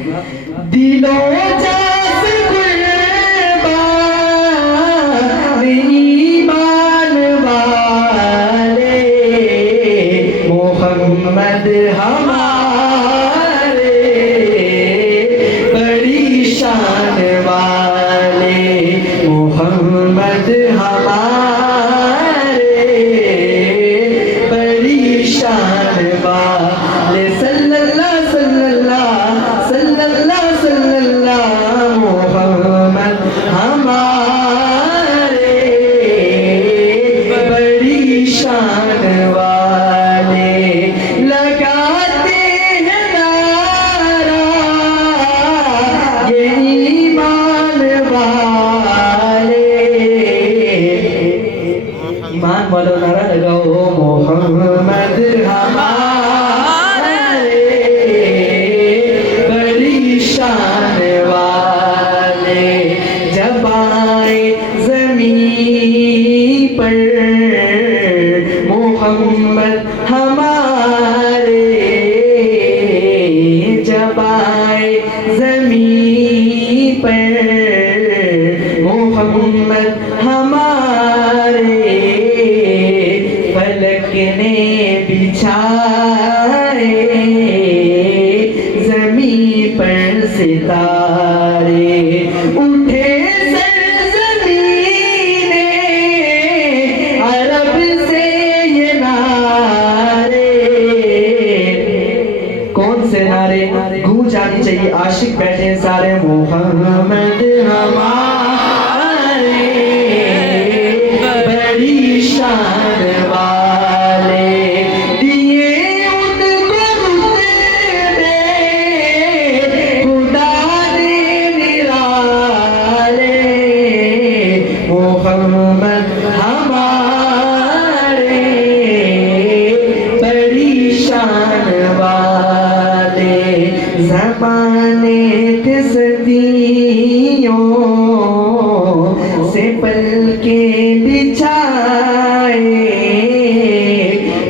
دلوں جاس قربان ایمان والے محمد ہمارے بڑی شان والے محمد ہمارے بڑی شان والے صلی اللہ صلی اللہ صلی اللہ صلی اللہ محمد ہمارے بڑی شان والے لگاتے ہیں نعرہ یہ ایمان والے ایمان والوں نعرہ لگاؤ محمد ہمارے بڑی شان والے جب آئے زمین پر محمد ہمارے جب آئے زمین پر محمد ہمارے فلک نے بچھائے زمین پر ستارے اٹھے سرزمین عرب سے یہ نعرے کون سے نعرے گونج جانی چاہیے عاشق بیٹھے ہیں سارے محمد ہمارے بڑی شان والے دیے ان کو رتبے خدا نے نرالے محمد ہمارے بڑی شان والے زمانے تھے صدیوں سے پل کے بچھائے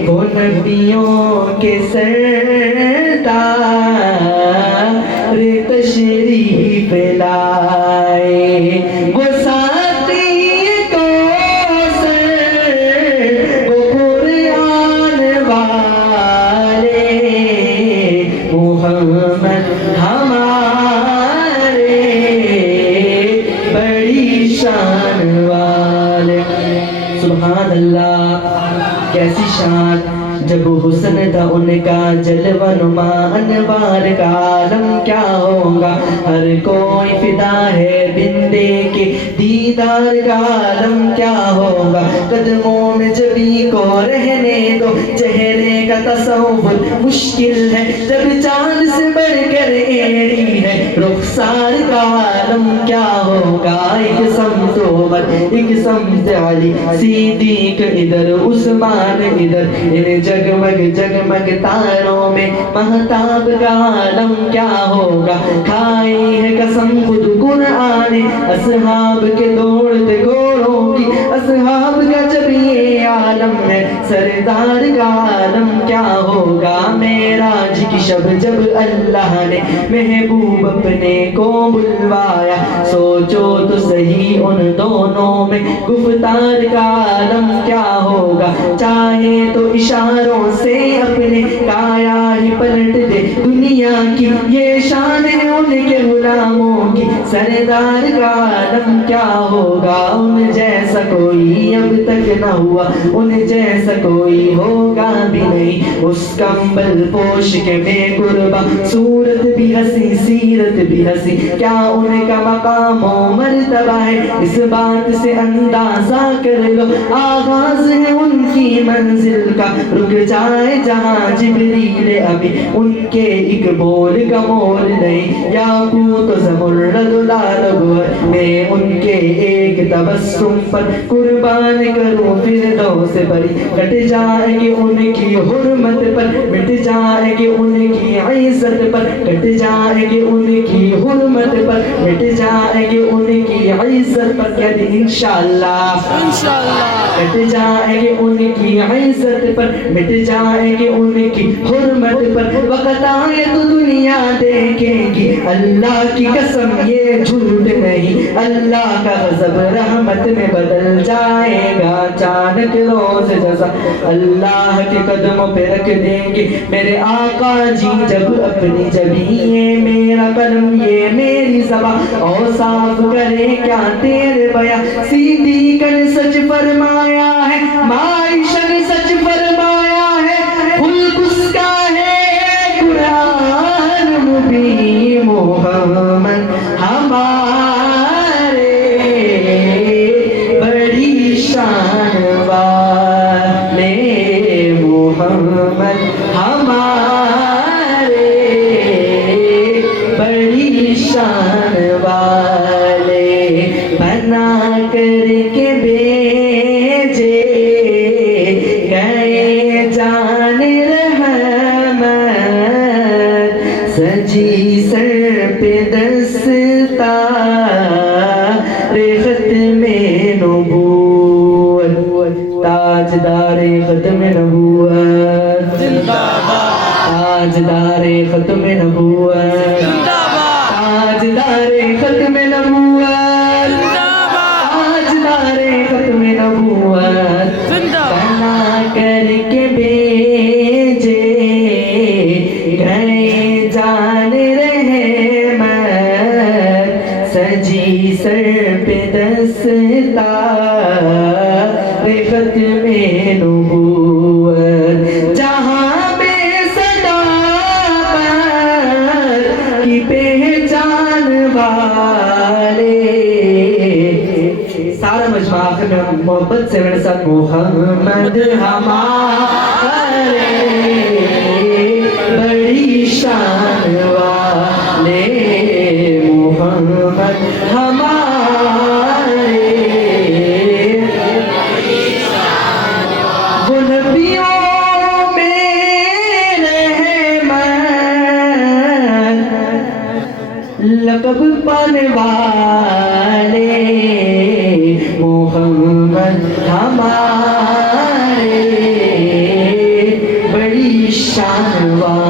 وہ نبیوں کے سردار تشریف لائے وہ ساتھی کوثر وہ قرآن والے محمد ہمارے بڑی شان والے سبحان اللہ کیسی شان جب حسن تھا ان کا جلوہ نما انوار کا عالم کیا ہوگا ہر کوئی فدا ہے بندے کے دیدار کا عالم کیا ہوگا قدموں میں جبی کو رہنے دو چہرے کا تصور مشکل ہے جب چاند سے بڑھ کر ایڑی ہے رخسار کا عالم کیا ہوگا ایک سمت عمر ایک سمت علی صدیق ادھر عثمان ادھر ان جگمگ جگمگ تاروں میں مہتاب کا عالم کیا ہوگا کھائی ہے قسم خود قرآن اصحاب کے دوڑتے گھوڑوں کی اصحاب کا جب یہ عالم ہے سردار کا عالم کیا ہوگا معراج کی شب جب اللہ نے محبوب اپنے کو بلوایا سوچو تو صحیح ان دونوں میں گفتار کا عالم کیا ہوگا چاہے تو اشاروں سے اپنے کایا ہی پلٹ دے دنیا کی یہ شان ہے ان کے غلاموں کی سردار کا عالم کیا ہوگا ان جیسا کوئی اب تک نہ ہوا ان جیسا کوئی ہوگا بھی نہیں اس کمبل پوش کے بے قربا صورت بھی ہنسی سیرت بھی ہنسی کیا ان کا مقام و مرتبہ ہے اس بات سے اندازہ کر لو آغاز ہے ان کی منزل کا رک جائے جہاں جبریل ابھی ان کے ایک بول کا مول نہیں یاقوت و زمرد و لال گوہر میں ان کے ایک ایک تبسم پر قربان کروں فردوس بری کٹ جائیں گے ان کی حرمت پر مٹ جائیں گے ان کی عزت پر کٹ جائیں گے ان کی حرمت پر مٹ جائیں گے ان کی عزت پر کہہ دیں انشاءاللہ کٹ جائیں گے ان کی عزت پر مٹ جائیں گے ان کی حرمت پر وقت آئے تو دنیا دیکھیں گی اللہ کی قسم یہ جھوٹ نہیں اللہ کا غضب رحمت میں بدل جائے گا اچانک روز جزا اللہ کے قدموں پہ رکھ دیں گے میرے آقا جی جب اپنی جبیں یہ میرا قلم یہ میری زبان اوصاف کرے کیا تیرے بیان صدیق نے سچ فرمایا ہے معائشہ نے سچ فرمایا ہے خلق اس کا ہے قرآن مبین محمد ہمارے بڑی شان والے محمد ہمارے بڑی شان والے بنا کر کے بھیجے گئے جان رحمت سجی سر پہ دستار ختم نبوت تاجدار ختم نبوت تاجدار ختم نبوت تاجدار ختم نبوت تاجدار ختم نبوت بنا کر کے بھیجے گئے جان رحمت سجی سر پہ دستار ختم نبوت جہاں بے صداقت کی پہچان والے سارا مجمع آخر میں محبت سے میرے ساتھ محمد ہمارے بڑی شان والے محمد ہمارے وہ نبیوں میں رحمت لقب پانے والے محمد ہمارے بڑی شان والے